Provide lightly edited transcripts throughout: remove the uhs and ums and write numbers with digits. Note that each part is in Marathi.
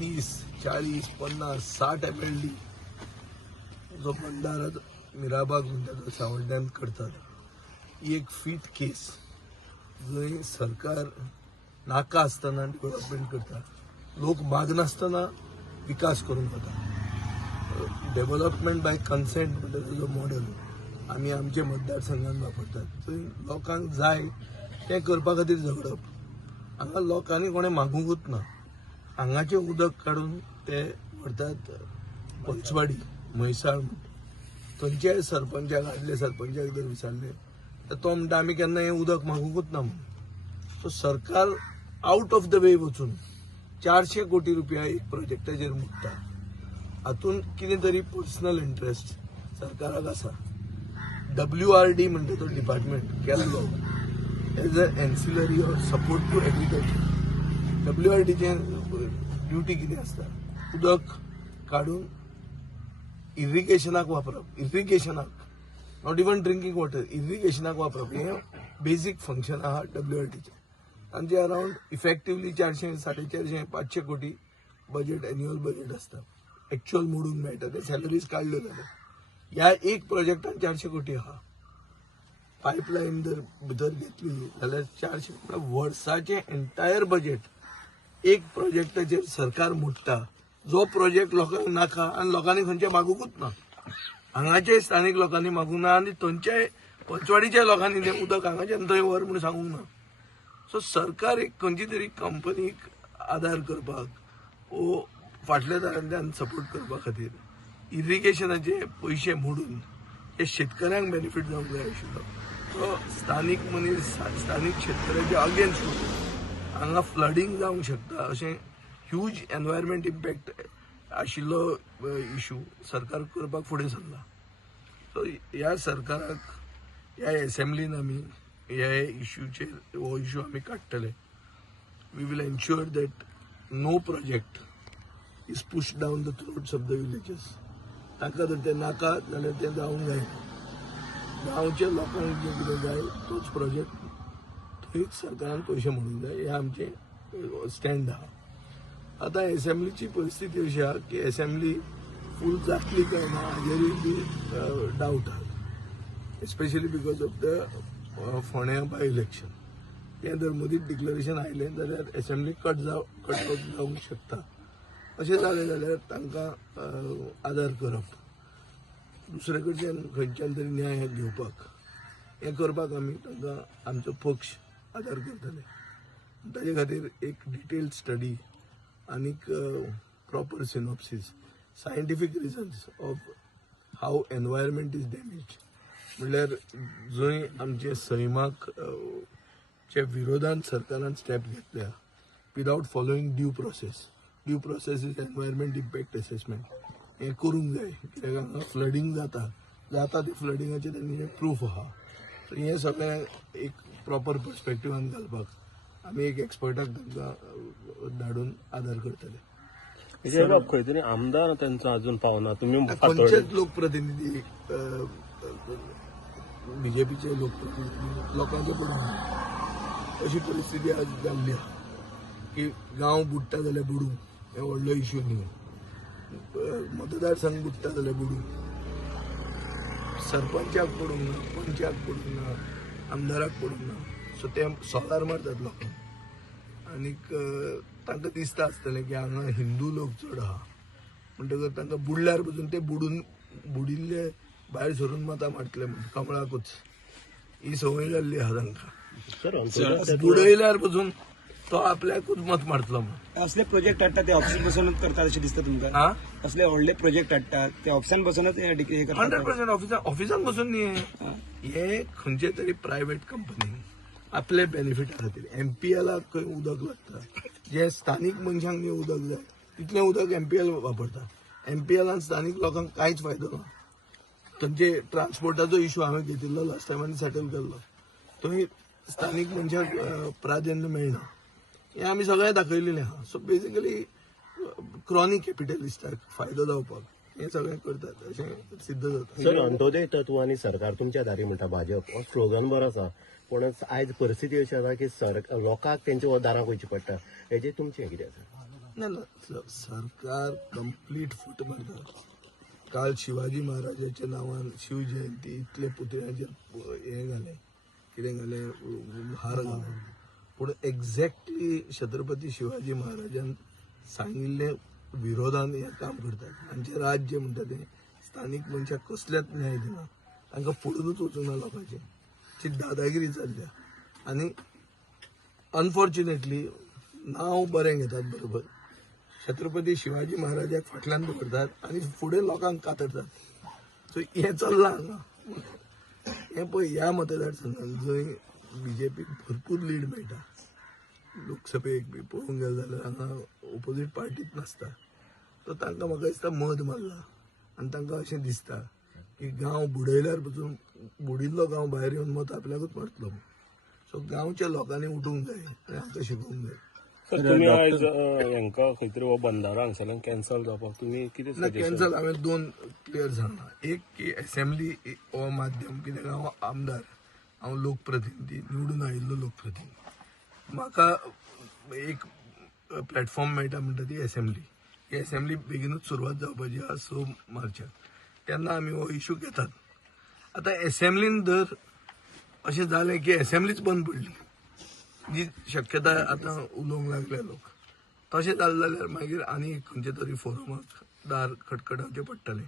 30, 40, 50, 60 MLD जो बंधारा मिराबाग म्हणटा तो सावड्ड्यान करतात ही एक फीट केस जंय सरकार नाका आसतना डेव्हलपमेंट करता, लोक मागनासतना विकास करून वता. डेव्हलपमेंट बाय कन्सेंट म्हणटा जो मॉडेल आमी आमच्या मतदारसंघात वापरतात. थंय लोकांक जाय तें करपा खातीर झगडप. हांगा लोकांनी कोणें मागूंकूच ना. हांगाचें उदक काडून ते व्हरतात पंचवाडी म्हैसाळ. थंयचे सरपंचाक आदले सरपंचाक जर विचारले तर तो म्हणटा आमी केन्ना हें उदक मागूंकूच ना म्हणून. सो सरकार आउट ऑफ द वे वचून 400 कोटी रुपया एक प्रोजेक्टाचेर मोडटा. हातून कितें तरी पर्सनल इंटरेस्ट सरकाराक आसा. WRD म्हणटा तो डिपार्टमेंट केल्लो as a ancillary or support to agriculture. WRDचें ड्युटी कितें आसता, उदक काडून इरिगेशनाक वापरप. इरिगेशनाक, नॉट इवन ड्रिंकींग वॉटर, इरिगेशनाक वापरप हें बेसीक फंक्शन आहा WRDचें. आमचे अरावंड इफेक्टिवली 400, 450, 500 कोटी बजेट, एन्युअल बजेट आसता. एक्च्युअल मोडूंक मेळटा ते सॅलरीज काडल्यो जाल्यार. ह्या एक प्रोजेक्टान 400 कोटी आहा. पायपलायन जर भितर घेतली जाल्यार 400 वर्साचें एंटायर बजेट एक प्रोजेक्टाचेर सरकार मोडटा. जो प्रोजेक्ट लोकांक नाका आनी लोकांनी खंयचे मागूंकूच ना. हांगाचे स्थानीक लोकांनी मागूंक ना आनी थंयचे पंचवाडीच्या लोकांनी तें उदक हांगाच्यान थंय व्हर म्हूण सांगूंक ना. सो सरकार एक खंयची तरी कंपनीक आदार करपाक वो फाटल्या दारांतल्यान सपोर्ट करपा खातीर इरिगेशनाचे पयशे मोडून हे शेतकऱ्यांक बेनिफीट जावंक जाय आशिल्लो. तो स्थानीक मनीस स्थानीक शेतकऱ्याच्या अगेन्स्ट वचून हांगा फ्लडींग जावंक शकता अशें ह्यूज एनवायरमेंट इम्पॅक्ट आशिल्लो इशू सरकार करपाक फुडें सरला. सो ह्या सरकाराक ह्या एसेंब्लीन आमी ह्या इशूचेर हो इशू आमी काडटले. We will ensure that no project is push down the throats of the villages. ताका जर ते नाका जाल्यार ते जावंक जायना. गांवच्या लोकांक जे कितें जाय तोच प्रोजेक्ट थंयच सरकारान पयशे म्हणूंक जाय. हे आमचें स्टँड आहा. आतां एसेंब्लीची परिस्थिती अशी आहा की एसेंब्ली फूल जातली काय ना हाजेरूय बी डावट आहा. एस्पेशली बिकॉज ऑफ द फोंड्या बाय इलेक्शन. तें जर मदींच डिक्लरेशन आयलें जाल्यार एसेंब्ली कट जावंक शकता. अशें जालें जाल्यार तांकां आदार करप, दुसरे कडच्यान खंयच्यान तरी न्याय घेवपाक हें करपाक आमी तांकां आमचो पक्ष आदार करतले. ताजे खातीर एक डिटेल्ड स्टडी आनीक proper synopsis, scientific reasons of how environment is damage. म्हणल्यार जंय आमचे सैमाक च्या विरोधान सरकारान स्टेप घेतल्या without following due process. Due process is environment impact assessment. हें करूंक जाय कित्याक हांगा फ्लडींग जाता ते फ्लडींगाचे तेंचे प्रूफ आहा. सो हें सगळें एक प्रॉपर पर्स्पेक्टिवान घालपाक आमी एक एक्सपर्टाक तांकां धाडून आदार करतले. खंय तरी आमदार त्यांचा अजून पावना. तुम्ही खंयचेच लोकप्रतिनिधी बीजेपीचे लोकप्रतिनिधी लोकांचे फुडें अशी परिस्थिती आज जाल्ली आहा की गांव बुडटा जाल्यार बुडूं हें व्हडलो इश्यू न्ही. मतदारसंघ बुडटा जाल्यार बुडूं. सरपंचाक पडूंक ना, पंचाक पडूंक ना, आमदाराक पडूंक ना. सो ते सोलार मारतात लोकांक आनीक तांकां दिसता आसतलें की हांगा हिंदू लोक चड आहा म्हणटकच तांकां बुडल्यार पसून ते बुडिल्ले भायर सरून मतां मारतले म्हणून कमळाकूच. ही संवय जाल्ली आहा तांकां. बुडयल्यार पसून तो आपल्याकूच मत मारतलो म्हणून. असले प्रोजेक्ट हाडटात ते ऑफिसान बसूनच करतात अशें दिसता तुमकां? असले व्हडले प्रोजेक्ट हाडटात ते ऑफिसान बसूनच 100% ऑफिसान बसून न्ही. हे खंयचे तरी प्रायव्हेट कंपनी आपले बेनिफिटा खातीर MPLाक खंय उदक लागता जे स्थानीक मनशांक न्ही उदक जाय तितलें उदक MPL वापरता. MPLान स्थानीक लोकांक कांयच फायदो ना. थंयचे ट्रान्सपोर्टाचो इशू हांवें घेतिल्लो लास्ट टायमांनी सेटल केल्लो. थंय स्थानीक मनशाक प्राधान्य मेळना. हें आमी सगळें दाखयलेलें आहा. सो बेसिकली क्रॉनीक कॅपिटलिस्टाक फायदो जावपाक हें सगळें करतात अशें सिद्ध जाता. सर, अंत्योदय तत्व आनी सरकार तुमच्या दारी म्हणटा भाजप हो स्लोगन बरो आसा, पूण आयज परिस्थिती अशी आसा की लोकांक तेंच्या दारांक वयचें पडटा. हेजेर तुमचें कितें आसा? नाही सरकार कंप्लीट फूट मारता. काल शिवाजी महाराजाच्या नावान शिवजयंती इतले पुतळ्याचेर हे घाले, कितें घाले, हार घाले. पूण एक्झॅक्टली छत्रपती शिवाजी महाराजान सांगिल्ले विरोधान हे काम करतात. तांचे राज्य म्हणटा ते स्थानिक मनशाक कसल्याच न्याय दिना, तांकां फुडूनच वचूंक ना लोकांचे. ती दादागिरी चल्ल्या आनी अनफॉर्च्युनेटली नांव बरें घेतात बरोबर, छत्रपती शिवाजी महाराजाक फाटल्यान दवरतात आनी फुडें लोकांक कातरतात. सो हें चल्लां हांगा. हें पळय ह्या मतदारसंघात जंय बीजेपीक भरपूर लीड मेळटा, लोकसभेक बी पळोवंक गेले जाल्यार हांगा ओपोजीट पार्टीच नासता. तो तांकां म्हाका दिसता मत मारला आनी तांकां अशें दिसता की गांव बुडयल्यार पसून बुडिल्लो गांव भायर येवन मत आपल्याकूच मारतलो. सो गांवच्या लोकांनी उठूंक जाय आनी हांकां शिकोवंक जाय. सर तुम्ही आयज हांकां खंय तरी हो बंधारो हांगसरल्यान कॅन्सल जावपाक तुमी कितें ना कॅन्सल हांवें दोन क्लियर सांगला. एक की असेंब्ली हो माध्यम, कित्याक हांव आमदार, हांव लोकप्रतिनिधी, निवडून आयिल्लो लोकप्रतिनिधी. म्हाका एक प्लॅटफॉर्म मेळटा म्हणटा ती असेंब्ली. ही असेंब्ली बेगीनूच सुरवात जावपाची आहा 6 मार्चाक. तेन्ना आमी हो इश्यू घेतात. आतां असेंब्लीन जर अशें जालें की असेंब्लीच बंद पडली, जी शक्यताय आतां उलोवंक लागले लोक, तशें जालें जाल्यार मागीर आनी खंयचे तरी फोरमाक दार खटखटावचे पडटले,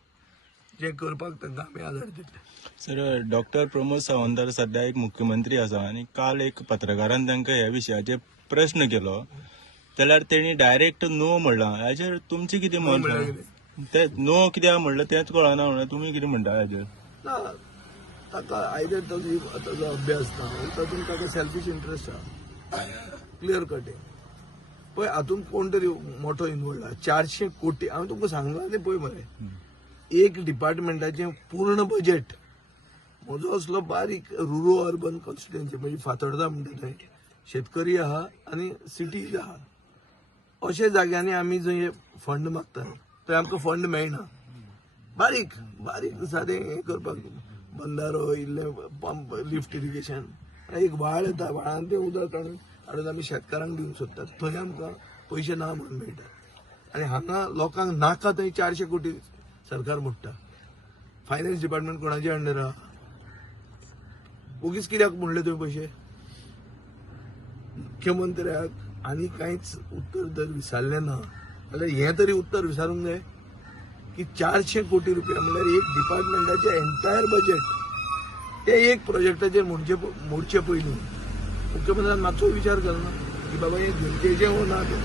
जे करपाक तांकां आमी आदार दितले. सर, डॉक्टर प्रमोद सावंत सध्या एक मुख्यमंत्री आसा आनी काल एक पत्रकारान तांकां ह्या विशयाचेर प्रश्न केलो जाल्यार तेणी डायरेक्ट नो म्हणला. हाचेर तुमचें कितें मत? ते नो कित्याक म्हणलं तेंच कळना म्हणून तुमी कितें म्हणटा हाचेर? ना ताका आयदर ताजो अभ्यास ना, तातूंत ताका सेल्फीश इंट्रस्ट आहा, क्लियर कटींग. पळय हातूंत कोण तरी मोठो इन्वॉल्ड आहा. 400 कोटी हांवें तुमकां सांगलां तें पळय मरे. एक डिपार्टमेंटाचें पूर्ण बजेट, म्हजो असलो बारीक रुरल अर्बन कॉन्स्टिट्युएन्सी म्हणजे फातोर्डा म्हणटा थंय शेतकरी आहा आनी सिटीज आहा. अशा जाग्यांनी आमी जंय फंड मागतात थंय आमकां फंड मेळना. बारीक बारीक सादें हें करपाक, बंधारो इल्ले पंप, लिफ्ट इरिगेशन, एक व्हाळ येता, व्हाळान तें उदक हाडून आमी शेतकारांक दिवंक सोदतात, थंय आमकां पयशे ना म्हणून मेळटात. आनी हांगा लोकांक नाका थंय 400 कोटी सरकार मोडटा. फायनान्स डिपार्टमेंट कोणाचे अंडर आहा? उगीच कित्याक म्हणले तुवें पयशे? मुख्यमंत्र्याक आनी कांयच उत्तर जर विचारलें ना जाल्यार हें तरी उत्तर विचारूंक जाय की 400 कोटी रुपया म्हणल्यार एक डिपार्टमेंटाचें एंटायर बजेट ते एक प्रोजेक्टाचेर मोडचे पयलीं मुख्यमंत्र्यान मातसो विचार केलो ना की बाबा हें जनतेचें हो ना तें.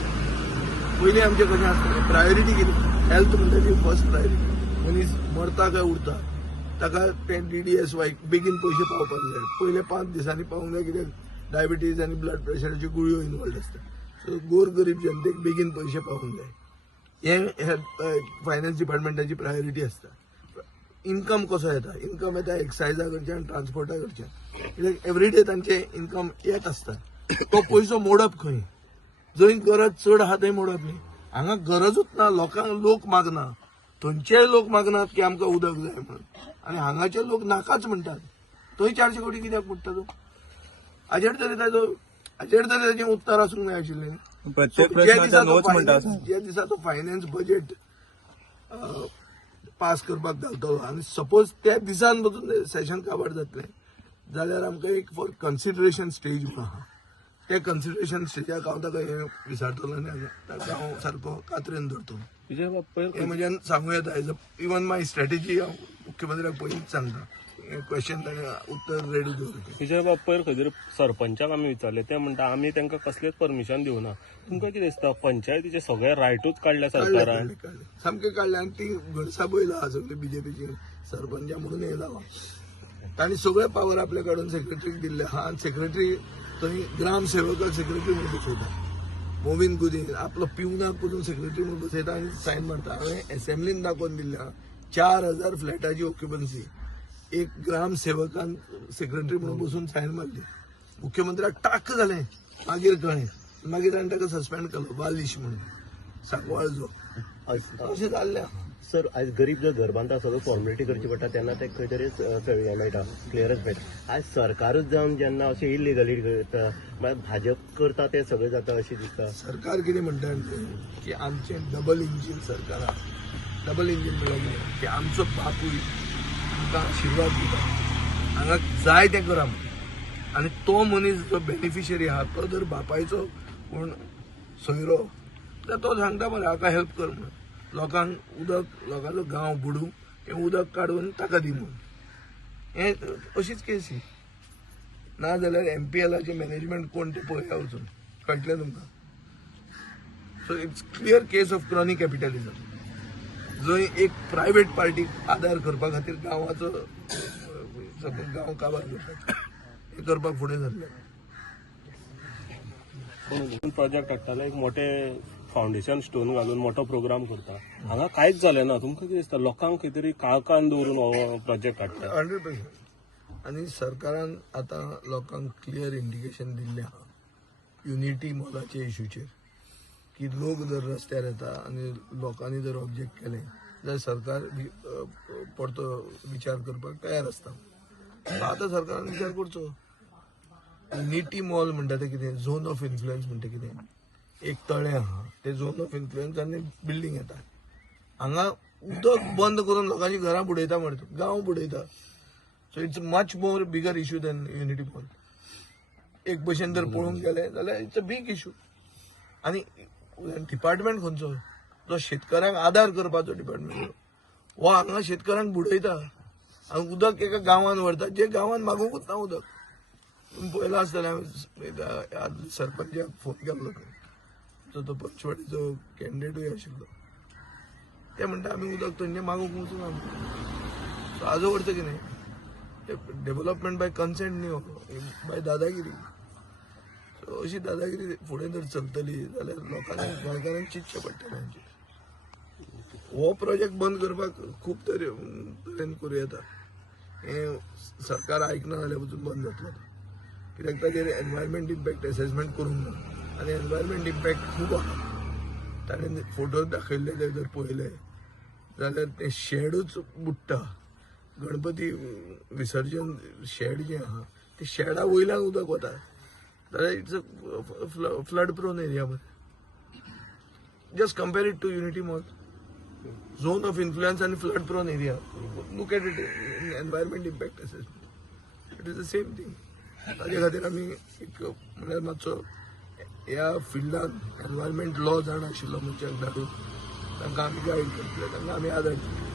पयलीं आमचें कशें आसतलें, प्रायोरिटी कितें? हेल्थ म्हणटा ती फर्स्ट प्रायोरिटी. मनीस मरता काय उरता ताका ते DDSY बेगीन पयशे पावपाक जाय. पयले 5 दिसांनी पावूंक जाय, कित्याक डायबिटीज आनी ब्लड प्रेशराच्यो गुळयो इन्वॉल्ड आसता. सो गोर गरीब जनतेक बेगीन पयशे पावूंक जाय. हे फायनान्स डिपार्टमेंटाची प्रायोरिटी आसता. इन्कम कसो येता? इन्कम येता एक्सायजा कडच्यान, ट्रान्सपोर्टा कडच्यान. कित्याक एवरीडे तांचे इन्कम येत आसता. तो पयसो मोडप खंय? जंय गरज चड आहा थंय मोडप न्ही. हांगा गरजूच ना, लोकांक लोक मागना. थंयचे लोक मागनात की आमकां उदक जाय म्हणून, आनी हांगाचे लोक नाकाच म्हणटात. थंय 400 कोटी कित्याक पडटा तो? हाजेर तरी ताचें उत्तर आसूंक जाय आशिल्लें. प्रत्येक प्रश्नाचा नोच म्हणटा. ज्या दिसा तो फायनान्स बजेट पास करपाक घालतलो आनी सपोज त्या दिसान पसून सेशन काबार जातलें जाल्यार आमकां एक फॉर कन्सिडरेशन स्टेज म्हणून आहा. त्या कन्सिडरेशन स्टेजाक हांव ताका हें विचारतलो आनी ताका हांव सारको कात्रेन धरतलो. हें म्हज्यान सांगूं येता. इवन माय स्ट्रॅटेजी हांव मुख्यमंत्र्याक पयलींच सांगता. क्वेश्चन ताणें उत्तर रेडी दवरता. विजय बाप्पायर खंय तरी सरपंचाक आमी विचारले, ते म्हणटा आमी तांकां कसलेंच परमिशन दिवना. तुमकां कितें दिसता, पंचायतीचे सगळे रायटूच काडल्या सरकारान? सामकें काडलें. आनी ती घडसाबय आहा सगळी बीजेपीची सरपंचा म्हणून हे लावा. तांणी सगळे पावर आपल्या कडून सेक्रेटरीक दिल्ले आहा आनी सेक्रेटरी थंय ग्रामसेवकाक सेक्रेटरी म्हणून बसयता. मोविन गुदीन आपलो पिवनाक पसून सेक्रेटरी म्हणून बसयता आनी सायन मारता. हांवें असेंब्लीन दाखोवन दिल्लें आहा 4000 फ्लॅटाची ऑक्युपन्सी एक ग्रामसेवकान सेक्रेटरी म्हणून बसून सायन मारली. मुख्यमंत्र्याक टाक जालें. मागीर कळ्ळें. मागीर ताणें ताका सस्पेंड केलो बालिश म्हणून, सांकवाळजो. अशें जाल्लें आहा. सर आयज गरीब जो घर बांदता सगळं फॉर्मेलिटी करची पडटा तेन्ना ते खंय तरी हें मेळटा क्लियरन्स मेळटा. आयज सरकारूच जावन जेन्ना अशें इलिगली करता मागीर भाजप करता तें सगळें जाता अशें दिसता. सरकार कितें म्हणटा की आमचें डबल इंजीन सरकार आहा. डबल इंजीन म्हळ्यार कितें की आमचो बापूय आमकां आशिर्वाद दिता हांगा जाय तें करा म्हणून. आनी तो मनीस जो बेनिफिशरी आहा तो जर बापायचो कोण सोयरो जाल्यार तो सांगता मरे हाका हेल्प कर म्हणून. लोकांक उदक लोकांचो गांव बुडूंक हें उदक काडून ताका दी म्हणून. हें अशीच केस ही. नाजाल्यार MPLाचें मॅनेजमेंट कोण तें पळया वचून कळटलें तुमकां. So it's clear case of chronic capitalism. जंय एक प्रायव्हेट पार्टीक आदार करपा खातीर गांवाचो गांव काबार करतात हें करपाक फुडें सरले. प्रोजेक्ट हाडटाले एक मोठे फाउंडेशन स्टोन घालून मोठो प्रोग्राम करता हांगा कांयच जालें ना. तुमकां कितें दिसता लोकांक खंय तरी काळकान दवरून हो प्रोजेक्ट हाडटा? 100%. आनी सरकारान आतां लोकांक क्लियर इंडिकेशन दिल्लें आहा युनिटी मॉलाच्या इश्यूचेर की लोक जर रस्त्यार येता आनी लोकांनी जर ऑब्जेक्ट केलें जाल्यार सरकार परतो विचार करपाक तयार आसता. आतां सरकारान विचार करचो. युनिटी मॉल म्हणटा तें कितें झोन ऑफ इन्फ्लुएन्स म्हणटा कितें एक तळें आहा ते झोन ऑफ इन्फ्लुएन्स आनी बिल्डींग येता हांगा उदक बंद करून लोकांची घरां बुडयता म्हणटा गांव बुडयता. So it's much more bigger issue than Unity Mall. एक भशेन जर पळोवंक गेलें जाल्यार इट्स अ बीग इश्यू. आनी डिपार्टमेंट खंयचो जो शेतकऱ्यांक आदार करपाचो डिपार्टमेंट हो हांगा शेतकऱ्यांक बुडयता आनी उदक एका गांवांत व्हरता जे गांवांत मागूंकूच ना उदक. तुम्ही पळयला आसतलें हांवें सरपंचाक फोन केल्लो तो पंचवाडीचो कॅन्डिडेटूय आशिल्लो. ते म्हणटा आमी उदक थंय मागूंक वचूना. सो हाजो अर्थ कितें डेव्हलपमेंट बाय कन्सेंट न्ही बाय दादागिरी. सो अशी दादागिरी फुडें जर चलतली जाल्यार लोकांनी गोंयकारांक चिंतचें पडटलें. हो प्रोजेक्ट बंद करपाक खूब तरेन करूं येता. हें सरकार आयकना जाल्यार वचून बंद जातलो. कित्याक ताचेर एनवायरमेंट इम्पॅक्ट असेसमेंट करूंक ना आनी एनवायरमेंट इम्पॅक्ट खूब आहा. ताणें फोटो दाखयल्ले ते जर पळयले जाल्यार तें शेडूच बुडटा. गणपती विसर्जन शेड जें आहा ते शेडा वयल्यान उदक वता जाल्यार it's a flood prone area. Just compare it to Unity Mall. Zone of influence आनी flood prone area. Look at it in environment impact assessment. It is the same thing. ताजे खातीर आमी एक म्हळ्यार मातसो ह्या फिल्डान एनवायरमेंट लॉ जाण आशिल्लो मनशाक धाडून तांकां आमी गायड करतले तांकां आमी आदार करतले.